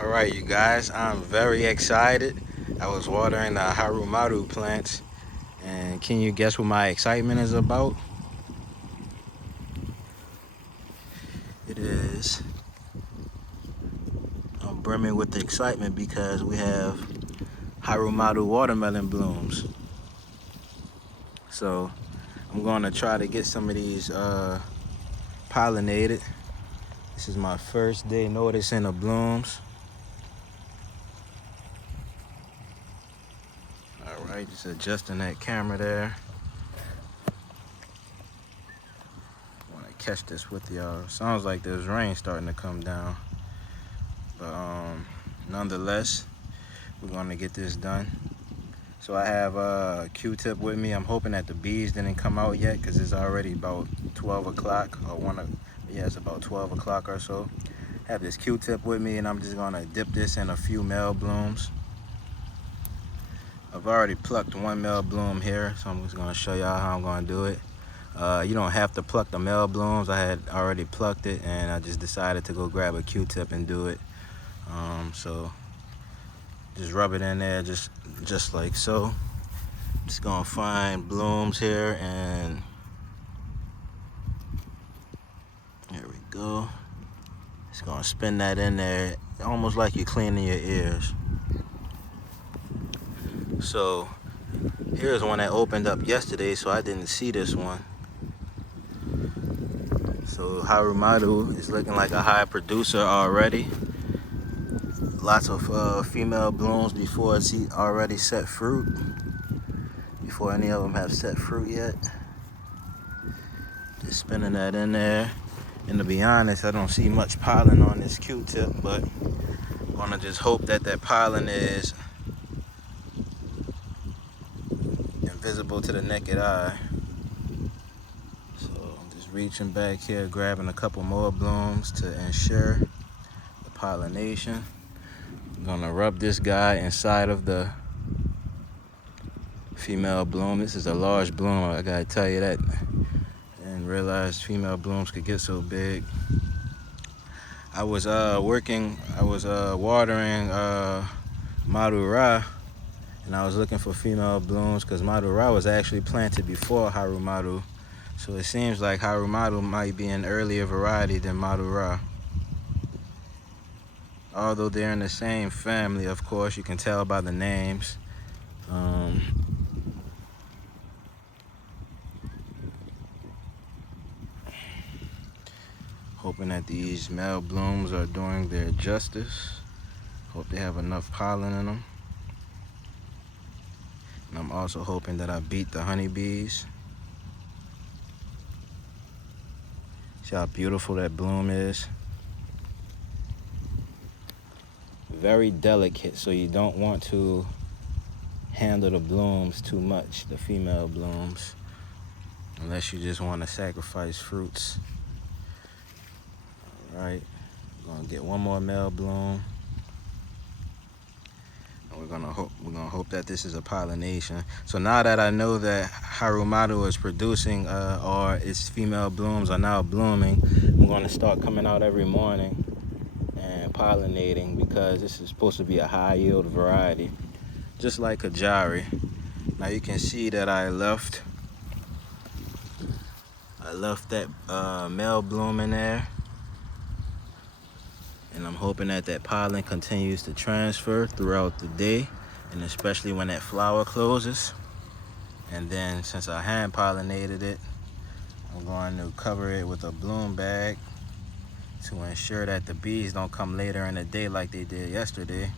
All right, you guys, I'm very excited. I was watering the Haru Madhu plants, and can you guess what my excitement is about? It is, I'm brimming with excitement because we have Haru Madhu watermelon blooms. So I'm going to try to get some of these pollinated. This is my first day noticing the blooms. All right, just adjusting that camera there. I want to catch this with y'all. Sounds like there's rain starting to come down. But nonetheless, we're going to get this done. So I have a Q-tip with me. I'm hoping that the bees didn't come out yet because it's already about 12 o'clock or yeah, it's about 12 o'clock or so. I have this Q-tip with me and I'm just gonna dip this in a few male blooms. I've already plucked one male bloom here, so I'm just gonna show y'all how I'm gonna do it. You don't have to pluck the male blooms. I had already plucked it and I just decided to go grab a Q-tip and do it. So just rub it in there just like so. Just gonna find blooms here and there we go. Just gonna spin that in there, almost like you're cleaning your ears. So here's one that opened up yesterday, so I didn't see this one. So Haru Madhu is looking like a high producer already. Lots of female blooms before it's already set fruit. Before any of them have set fruit yet. Just spinning that in there. And to be honest, I don't see much pollen on this Q-tip, but I'm gonna just hope that that pollen is invisible to the naked eye. So I'm just reaching back here, grabbing a couple more blooms to ensure the pollination. I'm gonna rub this guy inside of the female bloom. This is a large bloom, I gotta tell you that. And realized female blooms could get so big. I was watering Madhu, and I was looking for female blooms because Madhu was actually planted before Haru Madhu. So it seems like Haru Madhu might be an earlier variety than Madhu. Although they're in the same family, of course, you can tell by the names. Hoping that these male blooms are doing their justice. Hope they have enough pollen in them. And I'm also hoping that I beat the honeybees. See how beautiful that bloom is. Very delicate, so you don't want to handle the blooms too much, the female blooms, unless you just want to sacrifice fruits. All right, we're gonna get one more male bloom. And we're gonna hope that this is a pollination. So now that I know that Haru Madhu is producing, or its female blooms are now blooming, I'm gonna start coming out every morning and pollinating because this is supposed to be a high yield variety, just like a Jari. Now you can see that I left that male bloom in there. And I'm hoping that that pollen continues to transfer throughout the day, and especially when that flower closes. And then since I hand pollinated it, I'm going to cover it with a bloom bag to ensure that the bees don't come later in the day like they did yesterday.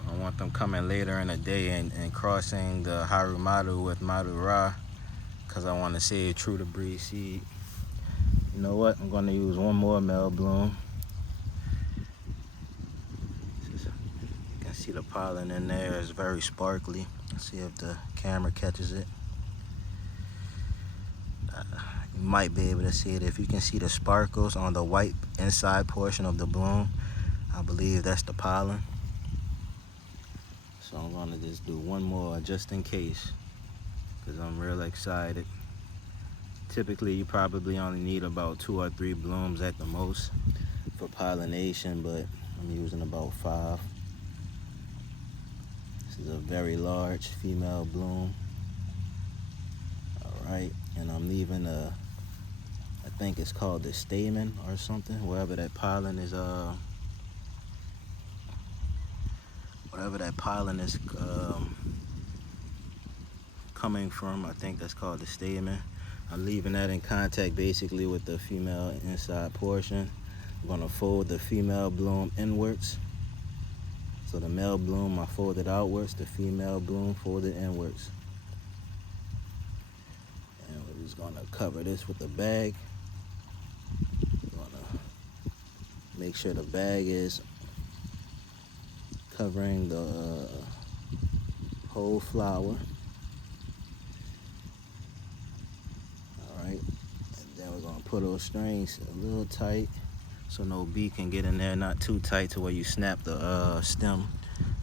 I don't want them coming later in the day and crossing the Haru Madhu with Madhu, because I want to save true to breed seed. You know what? I'm going to use one more male bloom. You can see the pollen in there. It's very sparkly. Let's see if the camera catches it. You might be able to see it. If you can see the sparkles on the white inside portion of the bloom, I believe that's the pollen. So I'm going to just do one more just in case, because I'm real excited. Typically, you probably only need about 2 or 3 blooms at the most for pollination, but I'm using about 5. This is a very large female bloom. All right, and I'm leaving I think it's called the stamen or something, wherever that pollen is coming from. I think that's called the stamen. I'm leaving that in contact basically with the female inside portion. I'm gonna fold the female bloom inwards. So the male bloom I folded outwards, the female bloom folded inwards. And we're just gonna cover this with the bag. We're gonna make sure the bag is covering the whole flower. Alright, and then we're gonna put those strings a little tight so no bee can get in there, not too tight to where you snap the stem,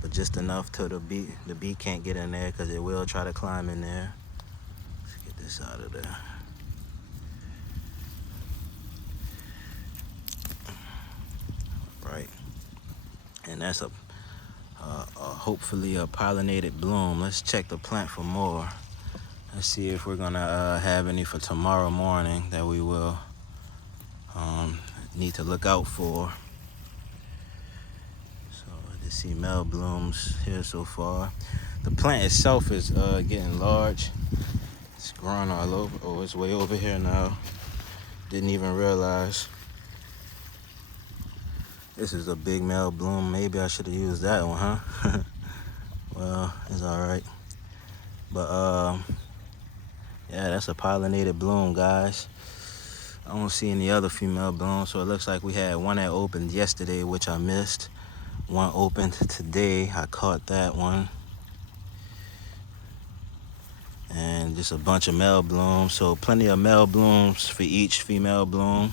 but just enough to the bee can't get in there because it will try to climb in there. Let's get this out of there. Right, and that's hopefully a pollinated bloom. Let's check the plant for more. Let's see if we're gonna have any for tomorrow morning that we will need to look out for. So I just see male blooms here so far. The plant itself is getting large. It's growing all over. Oh, it's way over here now. Didn't even realize. This is a big male bloom. Maybe I should have used that one, huh? Well, it's all right. But yeah, that's a pollinated bloom, guys. I don't see any other female blooms, so it looks like we had one that opened yesterday, which I missed. One opened today. I caught that one. And just a bunch of male blooms, so plenty of male blooms for each female bloom.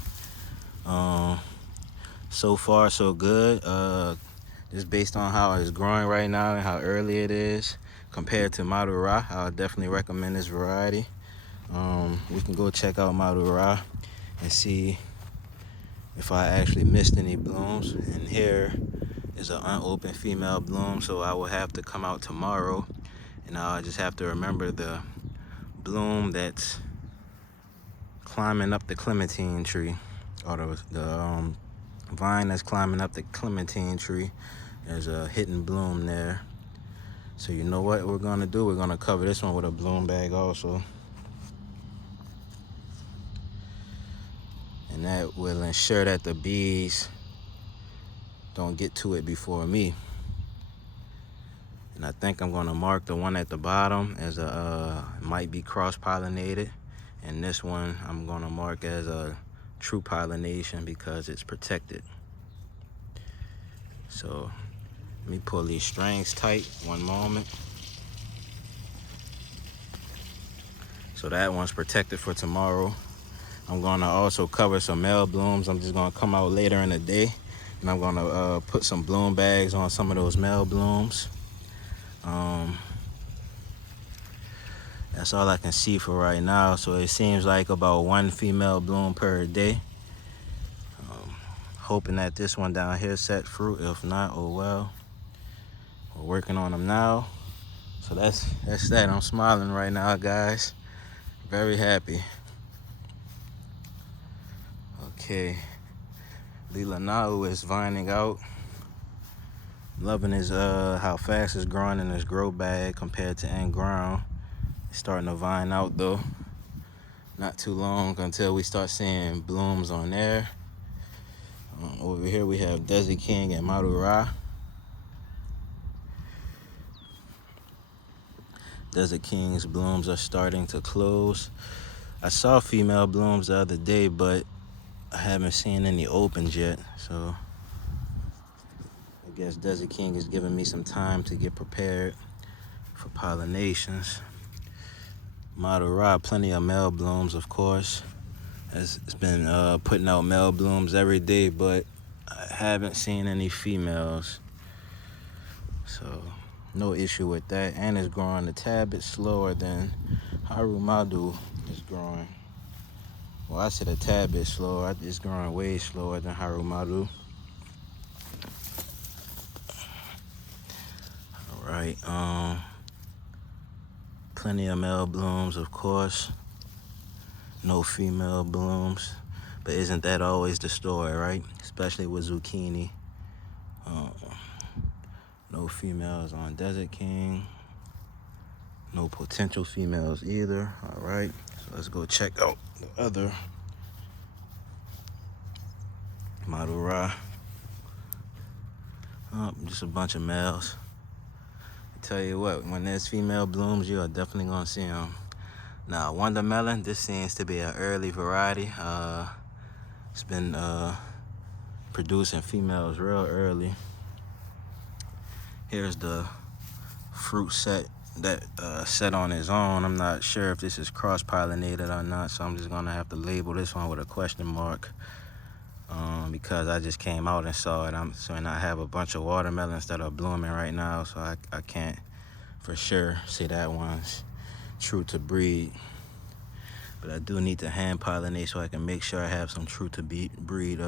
So far, so good. Just based on how it's growing right now and how early it is compared to Madhu, I would definitely recommend this variety. We can go check out Madhu and see if I actually missed any blooms. And here is an unopened female bloom, so I will have to come out tomorrow, and I'll just have to remember the bloom that's climbing up the clementine tree, or the vine that's climbing up the clementine tree. There's a hidden bloom there. So you know what we're gonna do? We're gonna cover this one with a bloom bag also. And that will ensure that the bees don't get to it before me. And I think I'm gonna mark the one at the bottom as might be cross-pollinated. And this one I'm gonna mark as a true pollination because it's protected. So let me pull these strings tight, one moment. So that one's protected for tomorrow. I'm gonna also cover some male blooms. I'm just gonna come out later in the day and I'm gonna put some bloom bags on some of those male blooms. That's all I can see for right now. So it seems like about one female bloom per day. Hoping that this one down here set fruit. If not, oh well. We're working on them now. So that's that. I'm smiling right now, guys. Very happy. Okay. Lila now is vining out. Loving his how fast it's growing in his grow bag compared to in ground. It's starting to vine out though. Not too long until we start seeing blooms on there. Over here we have Desert King and Madhu. Desert King's blooms are starting to close. I saw female blooms the other day, but I haven't seen any opened yet. So I guess Desert King is giving me some time to get prepared for pollinations. Madhu, plenty of male blooms, of course. It's been putting out male blooms every day, but I haven't seen any females. So no issue with that. And it's growing a tad bit slower than Haru Madhu is growing. Well, I said a tad bit slower. It's growing way slower than Haru Madhu. All right. Plenty of male blooms, of course. No female blooms. But isn't that always the story, right? Especially with zucchini. No females on Desert King. No potential females either. All right. So let's go check out the other Madhu. Just a bunch of males. I tell you what, when there's female blooms, you are definitely gonna see them. Now, Wonder Melon, this seems to be an early variety. It's been producing females real early. Here's the fruit set that set on its own. I'm not sure if this is cross-pollinated or not, so I'm just gonna have to label this one with a question mark because I just came out and saw it. And I have a bunch of watermelons that are blooming right now, so I can't for sure say that one's true to breed. But I do need to hand pollinate so I can make sure I have some true to breed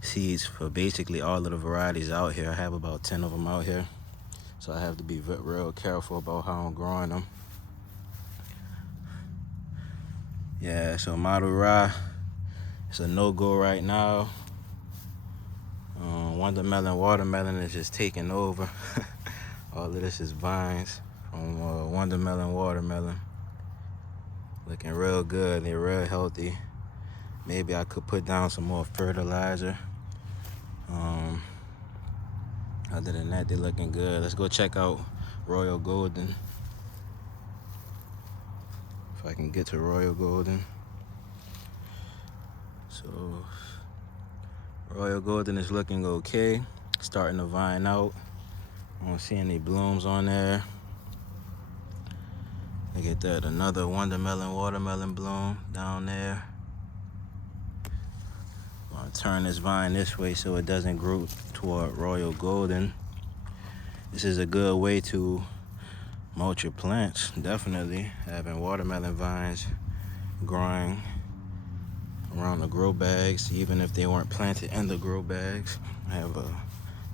seeds for basically all of the varieties out here. I have about 10 of them out here, so I have to be real careful about how I'm growing them. Yeah, so Madhu, it's a no-go right now. Wonder Melon, watermelon is just taking over. All of this is vines from Wonder Melon, watermelon. Looking real good, they're real healthy. Maybe I could put down some more fertilizer. Other than that, they're looking good. Let's go check out Royal Golden. If I can get to Royal Golden. So, Royal Golden is looking okay. Starting to vine out. I don't see any blooms on there. Look at that, another Wonder Melon, watermelon bloom down there. I'm gonna turn this vine this way so it doesn't grow toward Royal Golden. This is a good way to mulch your plants, definitely. Having watermelon vines growing around the grow bags, even if they weren't planted in the grow bags.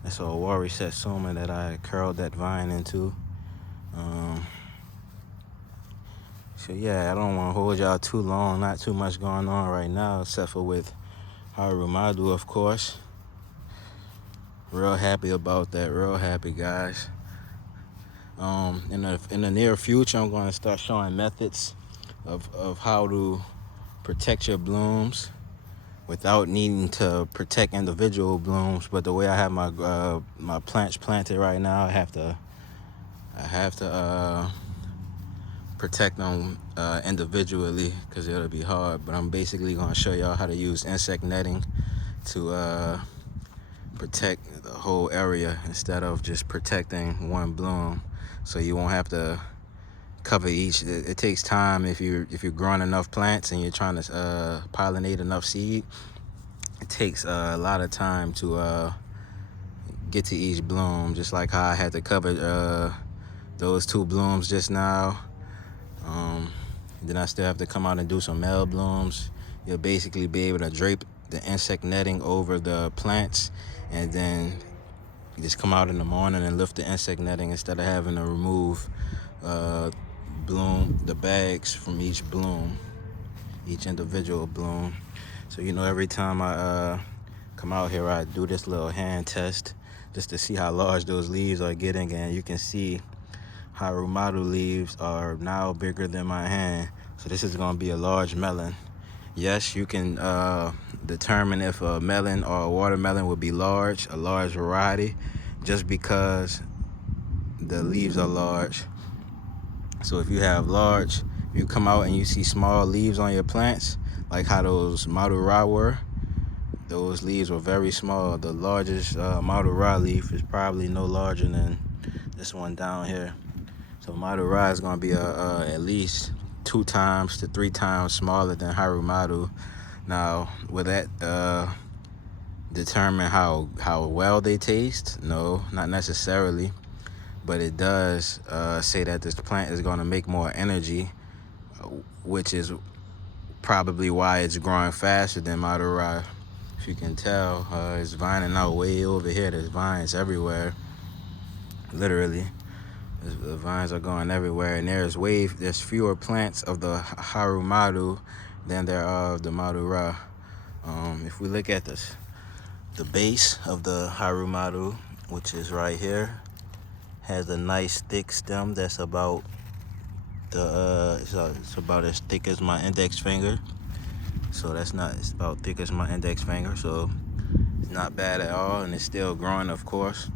That's a Wari Satsuma that I curled that vine into. So yeah, I don't want to hold y'all too long. Not too much going on right now, except for with Haru Madhu, of course. Real happy about that. Real happy, guys. In the near future, I'm going to start showing methods of how to protect your blooms without needing to protect individual blooms. But the way I have my plants planted right now, I have to protect them individually because it'll be hard. But I'm basically going to show y'all how to use insect netting to protect the whole area instead of just protecting one bloom, so you won't have to cover each. It takes time if you're growing enough plants and you're trying to pollinate enough seed. It takes a lot of time to get to each bloom, just like how I had to cover those 2 blooms just now. Then I still have to come out and do some male blooms. You'll basically be able to drape the insect netting over the plants, and then you just come out in the morning and lift the insect netting instead of having to remove the bags from each bloom, each individual bloom. So every time I come out here, I do this little hand test just to see how large those leaves are getting, and you can see Haru Madhu leaves are now bigger than my hand. So this is going to be a large melon. Yes, you can determine if a melon or a watermelon would be a large variety, just because the leaves are large. So if you have you come out and you see small leaves on your plants, like how those Madhu were, those leaves were very small. The largest Madhu leaf is probably no larger than this one down here. So Madhu is going to be at least 2 times to 3 times smaller than Haru Madhu. Now, will that determine how well they taste? No, not necessarily. But it does say that this plant is going to make more energy, which is probably why it's growing faster than Madhu. If you can tell, it's vining out way over here. There's vines everywhere, literally. The vines are going everywhere, and there's fewer plants of the Haru Madhu than there are of the Madhu. If we look at the base of the Haru Madhu, which is right here, has a nice thick stem that's about it's about as thick as my index finger. So it's about thick as my index finger. So it's not bad at all, and it's still growing, of course.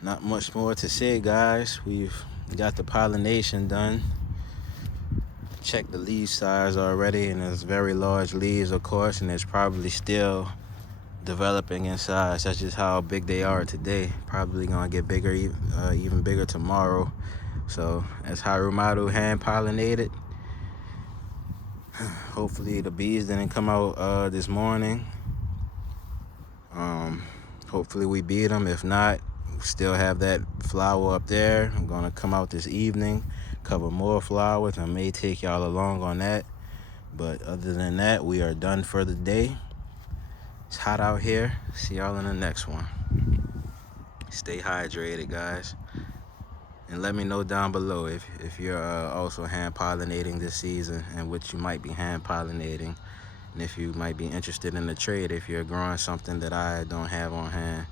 Not much more to say, guys. We've got the pollination done. Checked the leaf size already, and there's very large leaves, of course, and it's probably still developing in size. That's just how big they are today. Probably gonna get bigger, even bigger tomorrow. So as Haru Madhu hand pollinated. Hopefully the bees didn't come out this morning. Hopefully we beat them. If not, we still have that flower up there. I'm gonna come out this evening, cover more flowers. I may take y'all along on that. But other than that, we are done for the day. It's hot out here. See y'all in the next one. Stay hydrated, guys. And let me know down below if you're also hand pollinating this season, and what you might be hand pollinating, and if you might be interested in the trade if you're growing something that I don't have on hand.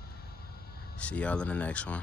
See y'all in the next one.